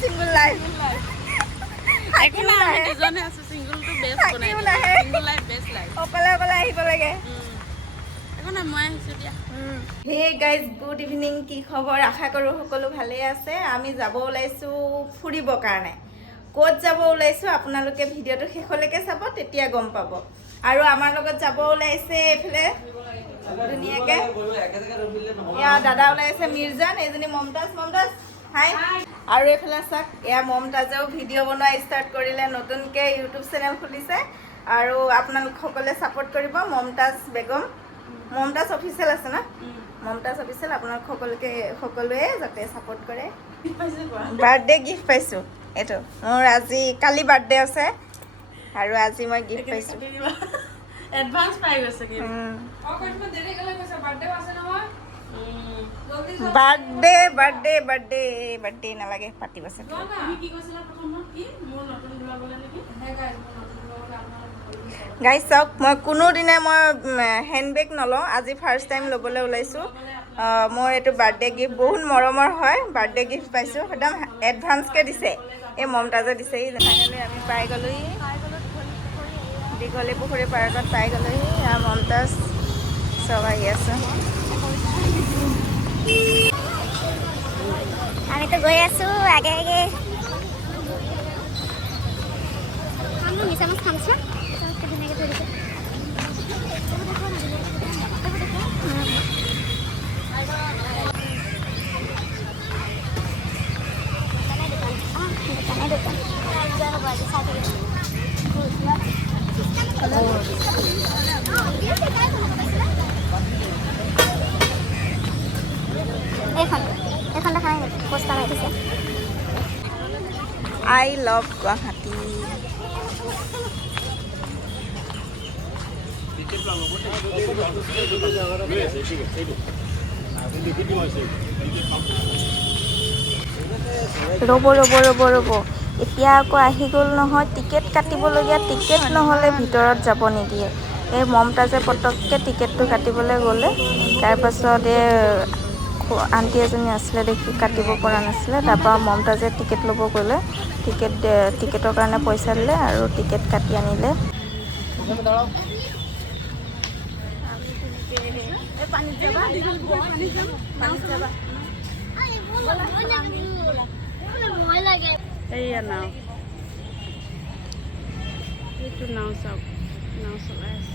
Single life একো না আমি দুজনে আছো সিঙ্গলটো বেষ্ট বনাই সিঙ্গল লাইফ বেষ্ট লাইফ অকলে অকলে আহিব লাগে একো না মই আহিছো দিয়া হে গাইজ গুড ইভিনিং কি খবৰ আশা কৰোঁ সকলো ভালে আছে আমি যাব ওলাইছোঁ ফুৰিবৰ কাৰণে ক'ত যাব ওলাইছোঁ আপোনালোকে ভিডিঅ'টো শেষলৈকে চাব তেতিয়া গম পাব আৰু আমাৰ লগত যাব ওলাইছে এইফালে ধুনীয়াকৈ এয়া দাদা ওলাইছে মিৰ্জান এইজনী মমতাজ হাই আৰু এইফালে চাওক এয়া মমতাজেও ভিডিঅ' বনোৱা ষ্টাৰ্ট কৰিলে নতুনকৈ ইউটিউব চেনেল খুলিছে আৰু আপোনালোক সকলোৱে ছাপোৰ্ট কৰিব মমতাজ বেগম মমতাজ অফিচিয়েল আছে না মমতাজ অফিচিয়েল আপোনালোক সকলোৱে যাতে ছাপোৰ্ট কৰে বাৰ্থডে গিফ্ট পাইছোঁ এইটো মোৰ আজি কালি বাৰ্থডে আছে আৰু আজি মই গিফ্ট পাইছোঁ এডভান্স পাই গৈছে কি বাৰ্থডে নালাগে পাতিব আছে গাইজ চাওক মই কোনোদিনে মই হেণ্ডবেগ নলওঁ আজি ফাৰ্ষ্ট টাইম ল'বলৈ ওলাইছোঁ মোৰ এইটো বাৰ্থডে গিফ্ট বহুত মৰমৰ হয় বাৰ্থডে গিফ্ট পাইছোঁ একদম এডভান্সকৈ দিছে এই মমতাজে দিছে ফাইনেলি আমি পাই গ'লোহি দীঘলী পুখুৰী পাৰ্কত পাই গ'লোহি মমতাজ চব আহি আছে আমিতো গৈ আছো আগে আগে মিছামাছ খামছা ধুনীয়াকৈ থৈ দিছে এখন দেখাই পোষ্টাৰ মাৰি দিছে আই লাভ গুৱাহাটী ৰ'ব এতিয়া আকৌ আহি গ'ল নহয় টিকেট কাটিবলগীয়া টিকেট নহ'লে ভিতৰত যাব নিদিয়ে এই মমতাজে পটককৈ টিকেটটো কাটিবলৈ গ'লে তাৰপাছত এই আণ্টি এজনী আছিলে দেখি কাটিব পৰা নাছিলে তাৰপৰা মমতাজে টিকেট ল'ব গ'লে টিকেটৰ কাৰণে পইচা দিলে আৰু টিকেট কাটি আনিলে এইয়া নাও এইটো নাও চাওক নাও চলাই আছে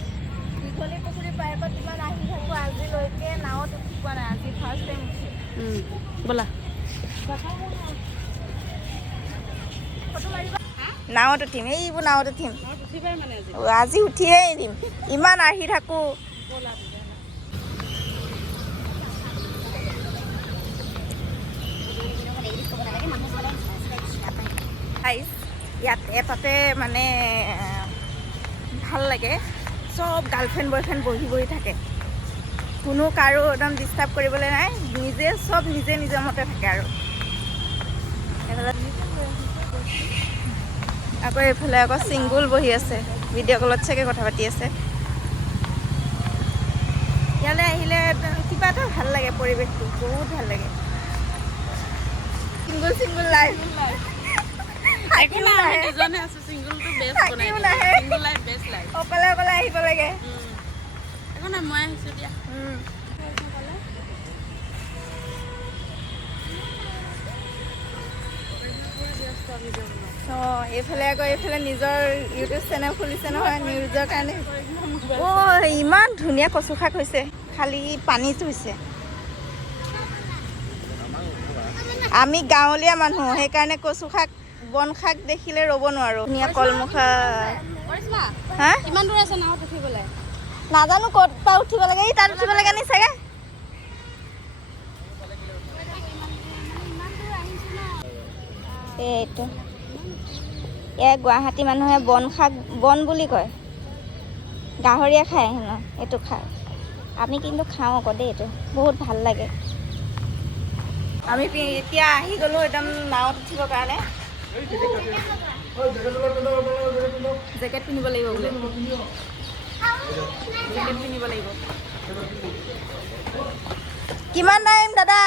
দীঘলী পুখুৰী পাৰ্কত ইমান আহি থাকোঁ আজিলৈকে নাৱত উঠি পোৱা নাই আজি ফাৰ্ষ্ট টাইম উঠিছোঁ ব'লা নাৱত উঠিম এইবোৰ নাৱত উঠিম আজি উঠিয়ে এৰিম ইমান আহি থাকোঁ ইয়াত এটাতে মানে ভাল লাগে চব গাৰ্লফ্ৰেণ্ড বয়ফ্ৰেণ্ড বহি থাকে কোনো কাৰো একদম ডিষ্টাৰ্ব কৰিবলৈ নাই চব নিজে নিজৰ মতে থাকে আৰু আকৌ এইফালে আকৌ ছিংগুল বহি আছে ভিডিঅ' কলত চাগে কথা পাতি আছে ইয়ালৈ আহিলে কিবা এটা ভাল লাগে পৰিৱেশটো বহুত ভাল লাগে ছিংগুল লাইফ একো না আমি দুজনে আছো সিঙ্গলটো বেষ্ট বনাই সিঙ্গল লাইফ বেষ্ট লাইফ অকলে অকলে আহিব লাগে একো না মই আহিছো দিয়া এইফালে নিজৰ ইউটিউব চেনেল খুলিছে নহয় নিউজৰ কাৰণে ইমান ধুনীয়া কচু শাক হৈছে খালি পানীত হৈছে আমি গাঁৱলীয়া মানুহ সেইকাৰণে কচু শাক বন শাক দেখিলে ৰ'ব নোৱাৰোঁ ধুনীয়া কলমুখা হা কিমান দূৰ আছে নাৱত উঠিবলৈ নাজানো ক'ত পৰা উঠিব লাগে তাত উঠিব লাগে নি চাগে এইটো এয়া গুৱাহাটী মানুহে বন শাক বন বুলি কয় গাহৰিয়ে খায় হেনো এইটো খায় আমি কিন্তু খাওঁ আকৌ দেই এইটো বহুত ভাল লাগে আমি এতিয়া আহি গ'লোঁ একদম নাৱত উঠিবৰ কাৰণে জেকেট পিন্ধিব লাগিব বোলে জেকেট পিন্ধিব লাগিব কিমান টাইম দাদা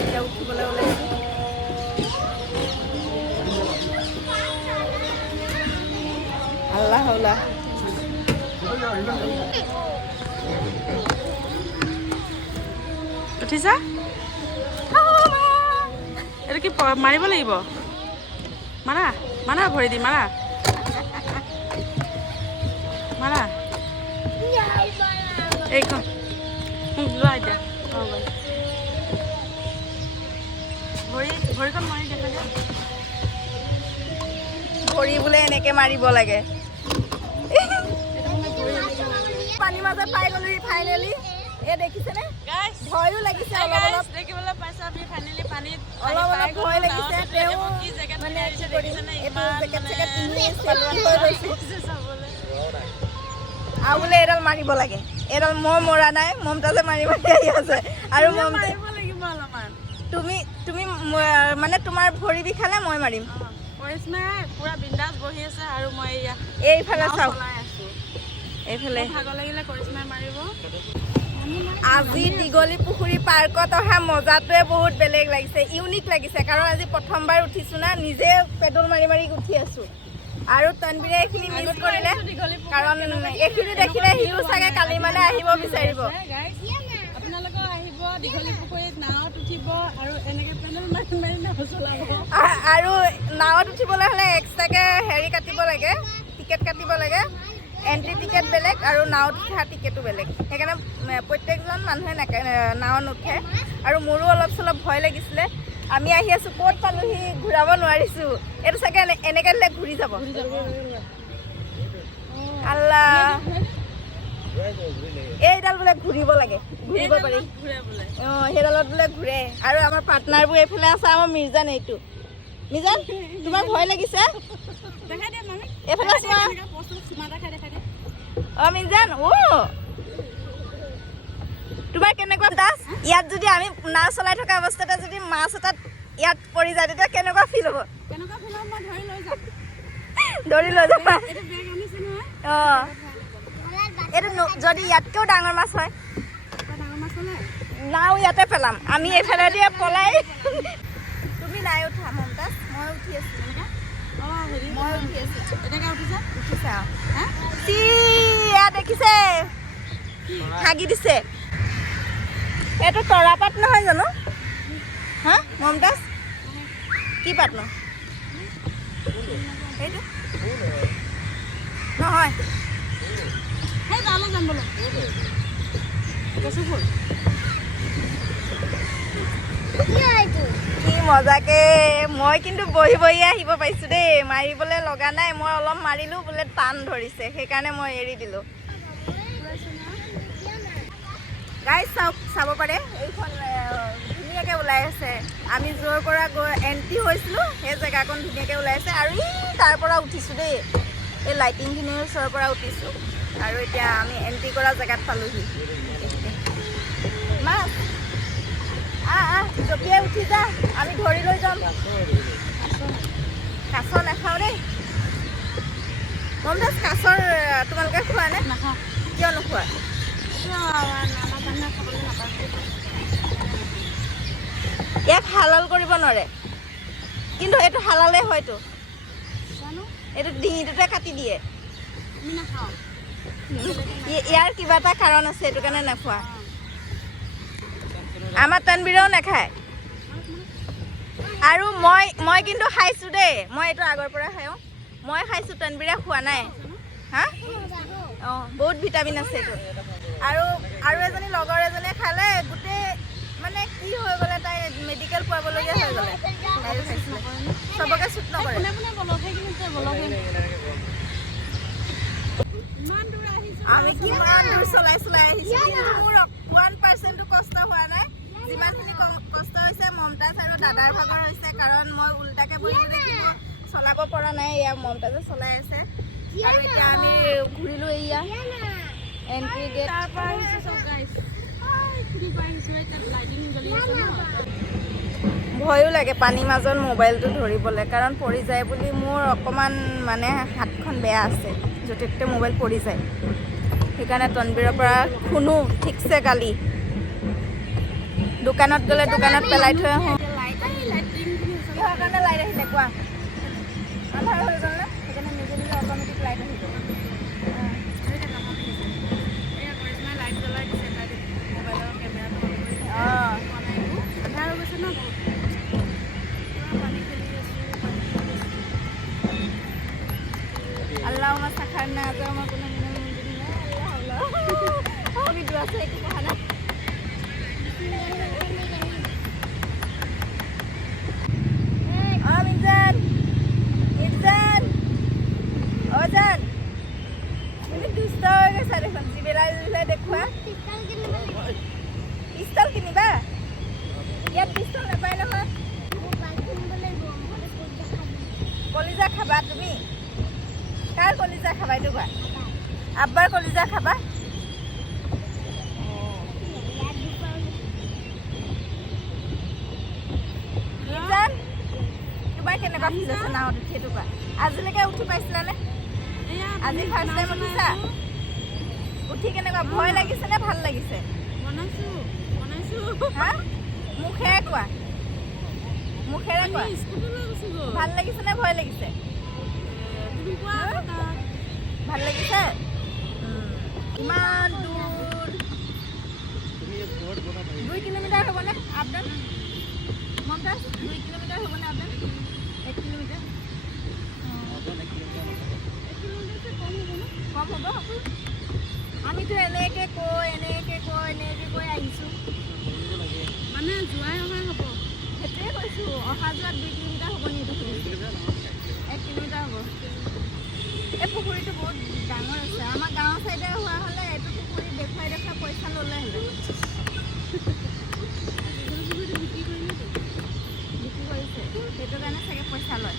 এতিয়া উঠিবলৈ ওলাইছোঁ। আল্লাহ আল্লাহ উঠিছা? এইটো কি মাৰিব লাগিব? মাৰা মাৰা ভৰি দি মাৰা মাৰা এইখন লোৱা এতিয়া ভৰিখন মাৰি দেখা দিয়া। ভৰি বোলে এনেকে মাৰিব লাগে। পানীৰ মাজত পাই গ'লো ফাইনেলি। এই দেখিছেনে? ভয়ো লাগিছে অলপ অলপ। দেখিবলৈ পাইছা আমি ফাইনেলি পানীত অলপ অলপ ভয় লাগিছে। তেওঁ মানে কি কৰিম, এইটো জেকেট চেকেট পিন্ধি চেলুৱান হৈ গৈছোঁ। আৰু বোলে এইডাল মাৰিব লাগে। এইডাল মই মৰা নাই, মমতাজে মাৰি মাৰি আহি আছে। আৰু মমতাজ লাগিব অলপমান। তুমি মানে তোমাৰ ভৰি বিষালে মই মাৰিম। কৰিশ্মাই পুৰা বিন্দাছ বহি আছে আৰু মই এয়া এইফালে চাওক, চলাই আছো। এইফালে ভাগৰ লাগিলে কৰিশ্মাই মাৰিব। আজি দীঘলী পুখুৰী পাৰ্কত অহা মজাটোৱে বহুত বেলেগ লাগিছে, ইউনিক লাগিছে। কাৰণ আজি প্ৰথমবাৰ উঠিছোঁ না, নিজে পেডল মাৰি মাৰি উঠি আছোঁ। আৰু তনবিৰে এইখিনি মিছ কৰিলে, কাৰণ এইখিনি দেখিলে সিও চাগে কালি মানে আহিব বিচাৰিব। আপোনালোকে আহিব দীঘলী পুখুৰীত, নাৱত উঠিব আৰু এনেকৈ পেডল মাৰি মাৰি নাও চলাব। আৰু নাৱত উঠিবলৈ হ'লে এক্সট্ৰাকৈ হেৰি কাটিব লাগে, টিকেট কাটিব লাগে। এণ্ট্ৰি টিকেট বেলেগ আৰু নাৱত উঠা টিকেটো বেলেগ। সেইকাৰণে প্ৰত্যেকজন মানুহে নাৱত নুঠে। আৰু মোৰো অলপ চলপ ভয় লাগিছিলে। আমি আহি আছোঁ, ক'ত পালোহি, ঘূৰাব নোৱাৰিছোঁ। এইটো চাগে এনেকৈ দিলে ঘূৰি যাব। আল্লাহ, এইডাল বোলে ঘূৰিব লাগে, ঘূৰিব পাৰি। অঁ, সেইডালত বোলে ঘূৰে। আৰু আমাৰ পাৰ্টনাৰবোৰ এইফালে আছে, আমাৰ মিৰ্জান এইটো। মিৰ্জান, তোমাৰ ভয় লাগিছে? এইফালে চোৱা। অঁ মিৰ্জান, তোমাৰ কেনেকুৱা দাস? ইয়াত যদি আমি নাও চলাই থকা অৱস্থাতে যদি মাছ এটাত ইয়াত পৰি যায়, তেতিয়া কেনেকুৱা ফিল হ'ব? ধৰি লৈ যাবা। অঁ, এইটো যদি ইয়াতকৈও ডাঙৰ মাছ হয়, নাও ইয়াতে পেলাম আমি, এইফালে দিয়ে পলাই। তুমি নাই উঠা মমতাজ, মই উঠি আছোঁ। মই উঠি আছোঁ। উঠিছা? দেখিছে, হাগি দিছে। এইটো তৰা পাত নহয় জানো? হা মমতাজ, কি পাত ন? এইটো নহয়, কি মজাকে। মই কিন্তু বহি বহি আহিব পাৰিছোঁ দেই, মাৰিবলৈ লগা নাই। মই অলপ মাৰিলোঁ, বোলে টান ধৰিছে, সেইকাৰণে মই এৰি দিলোঁ। গাইজ চাওক, চাব পাৰে এইখন ধুনীয়াকৈ ওলাই আছে। আমি য'ৰ পৰা গৈ এণ্ট্ৰি হৈছিলোঁ সেই জেগাকণ ধুনীয়াকৈ ওলাই আছে। আৰু তাৰ পৰা উঠিছোঁ দেই, এই লাইটিংখিনিৰ ওচৰৰ পৰা উঠিছোঁ। আৰু এতিয়া আমি এণ্ট্ৰি কৰা জেগাত পালোঁহি। মাছ জঁপিয়াই উঠি যা, আমি ধৰি লৈ যাম। কাছ নাখাওঁ দেই। মমতাজ, কাছৰ তোমালোকে খোৱা নে? কিয় নোখোৱা? ইয়াক হালাল কৰিব নোৱাৰে, কিন্তু এইটো হালালে হয়তো। এইটো ডিঙিটোতে কাটি দিয়ে। ইয়াৰ কিবা এটা কাৰণ আছে, সেইটো কাৰণে নাখোৱা। আমাৰ তনবিৰেও নাখায়। আৰু মই কিন্তু খাইছোঁ দেই, মই এইটো আগৰ পৰা খাওঁ। মই খাইছোঁ, তনবিৰে খোৱা নাই। হা? অঁ, বহুত ভিটামিন আছে এইটো। আৰু এজনী লগৰ এজনীয়ে খালে, গোটেই মানে কি হৈ গ'লে, তাই মেডিকেল পোৱাবলগীয়া হৈ গ'লে। চবকে শ্বুট নকৰে। আমি কিমান দূৰ চলাই আহিছোঁ, কিন্তু মোৰ 1% কষ্ট হোৱা নাই। যিমানখিনি কষ্ট হৈছে মমতাজ আৰু দাদাৰ ভাগৰ হৈছে, কাৰণ মই উল্টাকৈ বহি দেখি চলাব পৰা নাই। এয়া মমতাজে চলাই আছে। আৰু এতিয়া আমি ঘূৰিলোঁ, এয়া এণ্ট্ৰি গেট। আহিছোঁ এতিয়া লাইটিং জ্বলি আছে ন। ভয়ো লাগে পানীৰ মাজত মোবাইলটো ধৰিবলৈ, কাৰণ পৰি যায় বুলি মোৰ অকণমান মানে হাতখন বেয়া আছে, য'তে ত'তে মোবাইল পৰি যায়। সেইকাৰণে তনবীৰৰ পৰা শুনো ঠিকছে গালি। দোকানত গ'লে দোকানত পেলাই থৈ আহোঁ। কিহৰ কাৰণে লাইট আহিলে কোৱা? আন্ধাৰ হৈ গ'ল নে? সেইকাৰণে নিজে নিজে অট'মেটিক লাইট আহিব। অঁ আন্ধাৰ হৈ গৈছে ন বহুত। Allahumma sakharna azama kuna minal mujrimina Allah Allah. Oh video আছে একটু পড়া Amizan Izan Ozan ini দুষ্ট হৈ গৈছে দেখোন জিবেলাই জিবেলাই দেখুৱা পিস্তল কিনিবা ইয়াত পিস্তল নাপায় নহয় কলিজা খাবা তুমি কাৰ কলিজা খাবা এইটো কোৱা আব্বাৰ কলিজা খাবা ইজান তোমাৰ কেনেকুৱা ফিল হৈছে নাৱত উঠি এইটো কোৱা আজিলৈকে উঠি পাইছিলানে আজি ফাৰ্ষ্ট টাইম উঠিছা উঠি কেনেকুৱা ভয় লাগিছে নে ভাল লাগিছে হা মুখেৰে কোৱা ভাল লাগিছে নে ভয় লাগিছে ভাল লাগিছে ইমান দূৰ 2 কিলোমিটাৰ হ'বনে আপডাউন মমতাজ 2 কিলোমিটাৰ হ'বনে আপডাউন 1 কিলোমিটাৰ কম হ'ব আমিতো এনেকৈ কৈ আহিছোঁ মানে যোৱাই অহাই হ'ব সেইটোৱে কৈছোঁ অহা যোৱাত 2 কিলোমিটাৰ হ'ব নি এইটো 1 কিলোমিটাৰ হ'ব এই পুখুৰীটো বহুত ডাঙৰ আছে আমাৰ গাঁৱৰ চাইডে হোৱা হ'লে এইটো পুখুৰী দেখুৱাই পইচা ল'লে হ'লে বিক্ৰী কৰিছে সেইটো কাৰণে চাগে পইচা লয়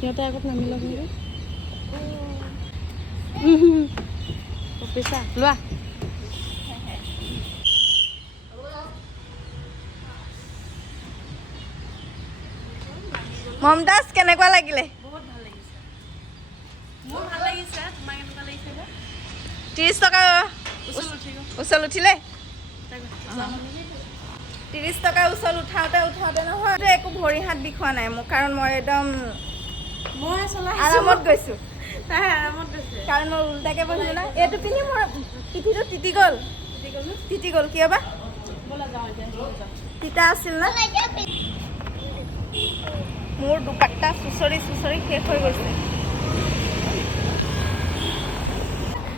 সিহঁতে আগত নামি লওক নেকি পইচা লোৱা মমতাজ কেনেকুৱা লাগিলে বহুত ভাল লাগিছে মোৰ ভাল লাগিছে তোমাৰ কেনেকুৱা লাগিছে 30 টকা উচল উঠিলে 30 টকা উচল উঠাওঁতে নহয় একো ভৰি হাত বিষোৱা নাই মোৰ কাৰণ মই একদম মই আৰামত গৈছোঁ তাই আৰামত গৈছে কাৰণ মই উল্টাকৈ বহিলোঁ না এইটো পিন্ধি মোৰ পিঠিটো তিতি গ'ল কিয় বা তিতা আছিল না মোৰ দুপাট্টা চুচৰি শেষ হৈ গৈছে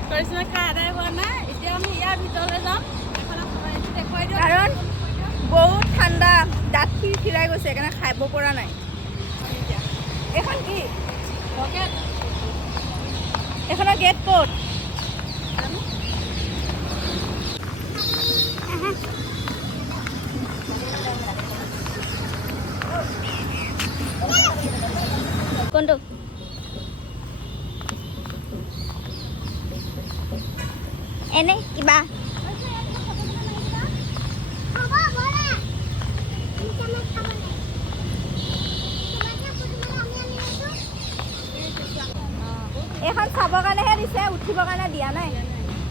কৰিছে খাই আদায় হোৱা নাই এতিয়া আমি ইয়াৰ ভিতৰলৈ যাম দেখুৱাই দিওঁ কাৰণ বহুত ঠাণ্ডা দাঁত খিৰখিৰাই গৈছে সেইকাৰণে খাব পৰা নাই এইখন কি এইখনৰ গেট ক'ত কোনটো এনে কিবা এইখন চাবৰ কাৰণেহে দিছে উঠিবৰ কাৰণে দিয়া নাই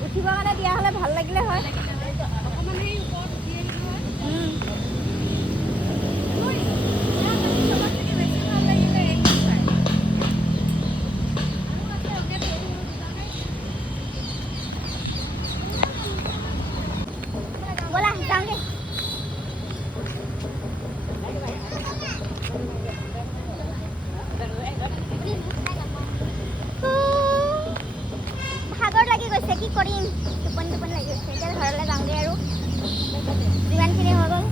উঠিবৰ কাৰণে দিয়া হ'লে ভাল লাগিলে হয় ব'লা যাওঁগে ভাগৰ লাগি গৈছে কি কৰিম টোপনি লাগি গৈছে এতিয়া ঘৰলৈ যাওঁগে আৰু যিমানখিনি হৈ গ'ল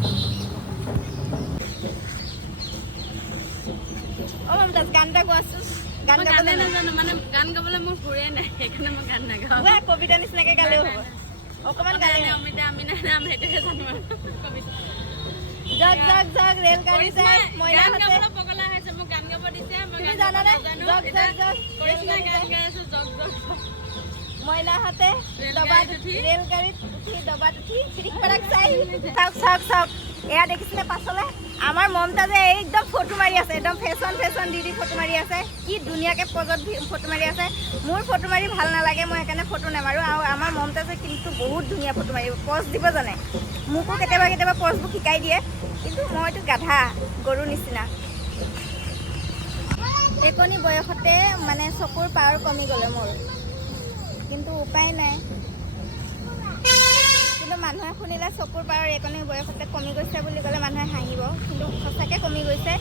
মমতাজ গান এটা গোৱাচোন গান গাবলৈ নাজানো মানে গান গাবলৈ মোৰ ঘূৰে নাই সেইকাৰণে মই গান নাগাওঁ কবিতা নিচিনাকৈ গালেও হ'ব অকণমান গালে অমিতা আমি নাম সেইটোহে জানো কবিতা জগ জগ জগ ৰেলগাড়ী যায় গান গাবলৈ পগলা হৈছে মোক গান গাব দিছে মই তুমি জানানে জানো জগ জগ জগ কৰিছে গান গাই আছো জগ জগ মইনাহঁতে ৰেলগাড়ীত উঠি। ৰেলগাড়ীত উঠি ডবাত উঠি পিৰিকপাৰাক চাই চাওক চাওক চাওক এয়া দেখিছিলে পাছলে আমাৰ মমতাজে একদম ফটো মাৰি আছে একদম ফেশ্বন দি ফটো মাৰি আছে কি ধুনীয়াকৈ পজত ফটো মাৰি আছে মোৰ ফটো মাৰি ভাল নালাগে মই সেইকাৰণে ফটো নামাৰোঁ আৰু আমাৰ মমতাজে কিন্তু বহুত ধুনীয়া ফটো মাৰিব পজ দিব জানে মোকো কেতিয়াবা পজবোৰ শিকাই দিয়ে কিন্তু মইতো গাধা গৰুৰ নিচিনা একনি বয়সতে মানে চকুৰ পাৱাৰ কমি গ'লে মোৰ কিন্তু উপায় নাই কিন্তু মানুহে শুনিলে চকুৰ পাৱাৰ একনি বয়সতে কমি গৈছে বুলি ক'লে মানুহে হাঁহিব কিন্তু সঁচাকৈ কমি গৈছে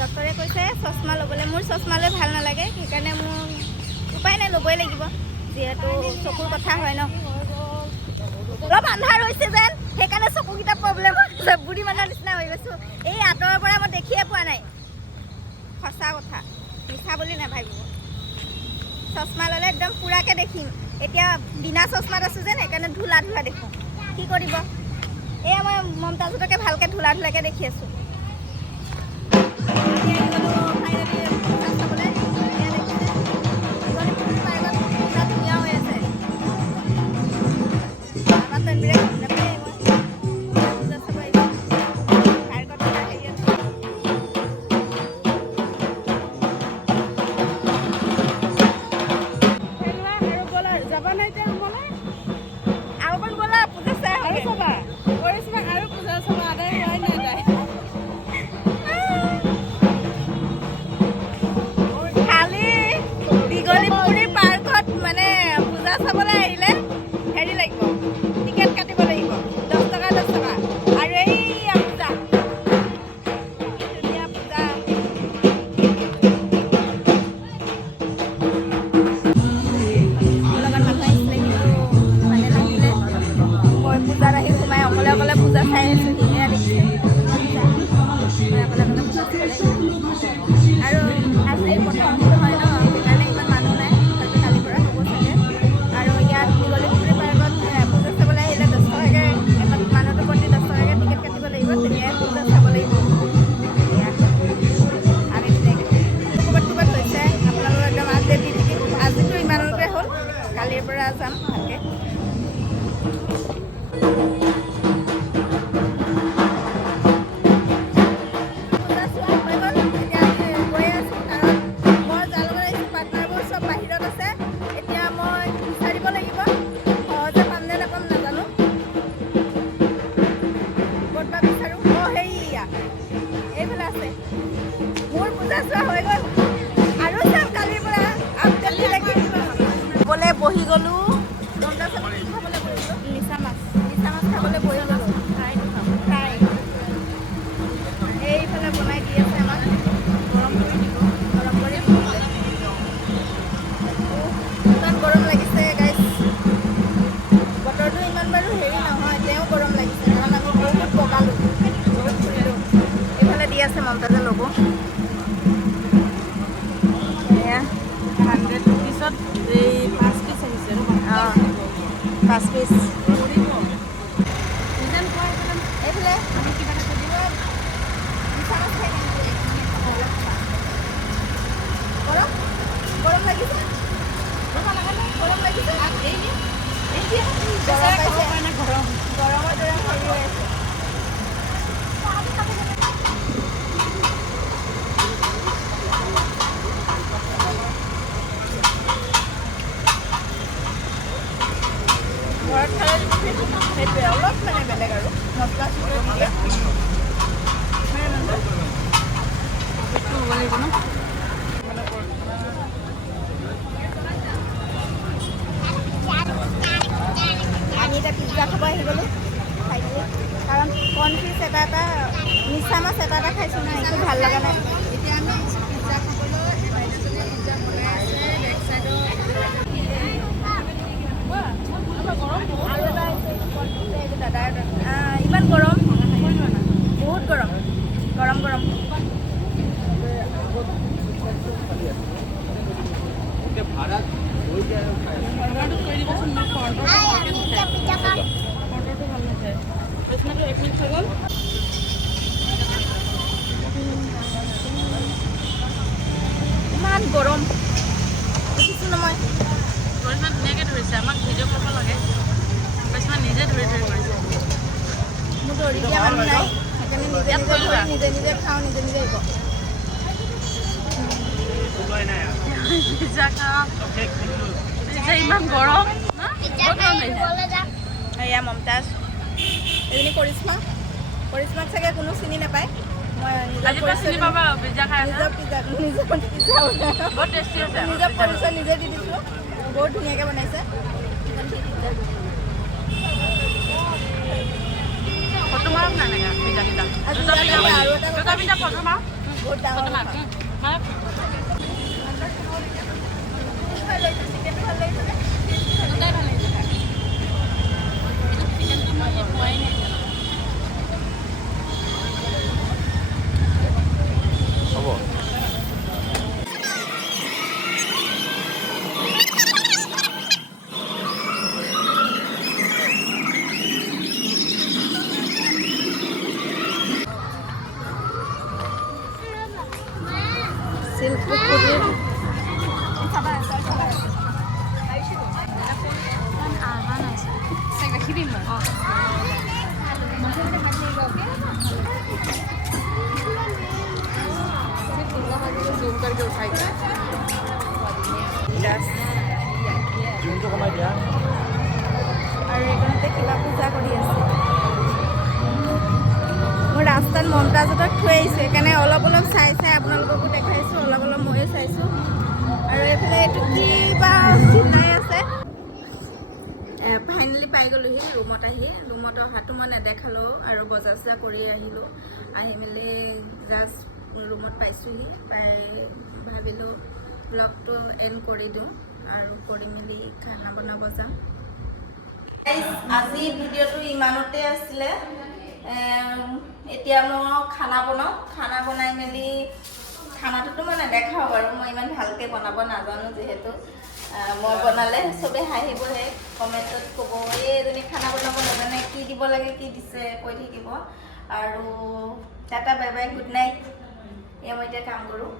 ডক্টৰে কৈছে চশমা ল'বলৈ মোৰ চশমা লৈ ভাল নালাগে সেইকাৰণে মোৰ উপায় নাই ল'বই লাগিব যিহেতু চকুৰ কথা হয় ন অলপ আন্ধাৰ হৈছে যেন সেইকাৰণে চকুকেইটা প্ৰব্লেম হৈছে বুঢ়ী মানুহৰ নিচিনা হৈ গৈছোঁ এই আঁতৰৰ পৰা মই দেখিয়ে পোৱা নাই সঁচা কথা মিছা বুলি নাভাবিব চশমা ল'লে একদম পুৰাকৈ দেখিম এতিয়া বিনা চশমাত আছোঁ যেন সেইকাৰণে ধূলা দেখোঁ কি কৰিব এয়া মই মমতাজহঁতকে ভালকৈ ধূলাকৈ দেখি আছোঁ ধুনীয়া হৈ আছে যাবা নাই এতিয়া ৰুমলৈ আৰু অকণ ব'লা পূজা চাই আৰু চাবা কৰিছিবা আৰু পূজা চাবা আদায় হোৱাই নাই তাই খালি দীঘলীপুখুৰী পাৰ্কত মানে পূজা চাবলৈ আহিলে হেৰি লাগিব টিকেট কাটিব লাগিব 10 টকা আৰু এই পূজা ধুনীয়া পূজা মোৰ লগত মানুহ আহিছিলে কিন্তু মানে নাহিলে মই পূজাত আহি সোমাই অকলে পূজা চাই আছোঁ ধুনীয়া দেখিছে মই অকলে পূজা চাই আৰু আজি প্ৰথম দিন হয় ন সেইকাৰণে ইমান মানুহ নাই হয়তো কালিৰ পৰা হ'ব চাগে আৰু ইয়াত দীঘলীপুখুৰী পাৰ্কত পূজা চাবলৈ আহিলে 10 টকাকৈ মানুহটোৰ প্ৰতি 10 টকাকৈ টিকেট কাটিব লাগিব তেতিয়াই পূজা চাব লাগিব এয়া আমি ক'ৰবাত হৈছে আপোনালোকক একদম আপডেট দি থাকিম আজিতো ইমানতে হ'ল কালিৰ পৰা যাম ভালকৈ পূজা চোৱা হৈ গ'ল এতিয়া আমি গৈ আছোঁ কাৰণ মই যাৰ লগত আহিছোঁ পাৰ্টনাৰবোৰ চব বাহিৰত আছে এতিয়া মই বিচাৰিব লাগিব সহজে পাম নে নাপাম নাজানো ক'ত বা বিচাৰোঁ সেয়া এইফালে আছে মোৰ পূজা চোৱা হৈ গ'ল আৰু চাম কালিৰ পৰা আপডেট দি থাকিম খাবলৈ বহি গ'লোঁ খাবলৈ বহি গ'লোঁ মিছা মাছ খাবলৈ বহি গ'লোঁ ফ্ৰাই এইফালে বনাই দি আছে আমাক গৰম কৰি দিব ইমান গৰম লাগিছে গাইছ বতৰটো ইমান বাৰু হেৰি নহয় তেওঁ গৰম লাগিছে কাৰণ আমি বহুত পকালোঁ বহুত ফুৰিলোঁ এইফালে দি আছে মমতাজে ল'ব এয়া 100 ৰুপিছত এই 5 পিচ আহিছে অঁ 5 পিচ ডিজাইন কোৱা এইফালে আমি কিবা এটা কৰি দিম মিছা মাছ খাই গৰম গৰম লাগিছে গৰম লাগিছে গৰম পাইছে গৰমৰ দৰে হেৰি হৈ আছে ঘৰত খালে সেইটোৱে অলপ মানে বেলেগ আৰু মছলা চছলা দিয়ে হ'ব লাগিব ন আমি এতিয়া পিজ্জা খাব আহি গ'লোঁ খাইছোঁ কাৰণ কৰ্ণফিছ এটা মিছা মাছ এটা খাইছোঁ না একো ভাল লগা নাই এতিয়া আমি পিজ্জা খাবলৈ বাইদেউজনীয়ে পিজ্জা বনাই আছে বেক চাইডৰ আৰু এটা আছে কৰ্ণফিছ এইটো দাদাৰ ইমান গৰম বহুত গৰম অৰ্ডাৰটো কৰি দিবচোন মোক অৰ্ডাৰটো ভাল নাখায় ৰচনাটো 1 মিনিট হৈ গ'ল ইমান গৰম দেখিছোঁ নহয় কৰিছে, আমাক ভিডিঅ' কৰিব লাগে। কিছুমান নিজে ধৰি কৰিছে। মোৰ ধৰি দিয়া মানুহ নাই, সেইকাৰণে নিজে ইয়াত নিজে থৈ লোৱা। ধৰি নিজে নিজে খাওঁ, নিজে নিজে আহিব। পিজ্জা খাওঁ। পিজ্জা ইমান গৰম না? বহুত গৰম লাগিছে। এয়া মমতাজ, এজনী কৰিশ্মাক চাগে কোনো চিনি নাপায়। মই আজিৰ পৰা চিনি পাবা আৰু পিজ্জা খাই আছে। নিজৰ পিজ্জা বহুত টেষ্টি আছে। নিজৰ পৰিচয় নিজে দি দিছোঁ। বহুত ধুনীয়াকৈ বনাইছে। ফটো মাৰক না এনেকৈ পিজ্জাকেইটা। আজি দুটা পিজ্জা আৰু এটা দুটা পিজ্জা ফটো মাৰক। বহুত ডাঙৰ ফটো মাৰক। মাৰক। চিকেনটো ভাল লাগিছে। দুটাই ভাল লাগিছে খাই। চিকেনটো মই পোৱাই নাই। হ'ব। ৰাখিবি মই। জুম करके उठाएगा। জুমটো কমাই দিয়া। আৰু এইখনতে কিবা পূজা কৰি আছে। মই ৰাস্তাত মমতাজহঁতক থৈ আহিছোঁ, সেইকাৰণে অলপ অলপ চাই আপোনালোককো দেখাইছোঁ, অলপ অলপ ময়ো চাইছোঁ। আৰু এইফালে এইটো কিবা চিলাই আছে। ফাইনেলি পাই গ'লোহি ৰুমত আহি। ৰুমত অহাটো মই নেদেখালোঁ আৰু বজাৰ চজাৰ কৰি আহিলোঁ। আহি মেলি জাষ্ট ৰুমত পাইছোঁহি। পাই ভাবিলোঁ ব্লগটো এণ্ড কৰি দিওঁ আৰু কৰি মেলি খানা বনাব যাম। আজি ভিডিঅ'টো ইমানতে আছিলে। এতিয়া মই খানা বনাওঁ। খানা বনাই মেলি খানাটোতো মই নেদেখাওঁ বাৰু, মই ইমান ভালকৈ বনাব নাজানো যিহেতু। মই বনালে চবেই হাঁহিবহে, কমেণ্টত ক'ব এইজনী খানা বনাব নাজানে, কি দিব লাগে কি দিছে কৈ থাকিব। আৰু tata bye bye, good night. এয়া মই এতিয়া কাম কৰোঁ।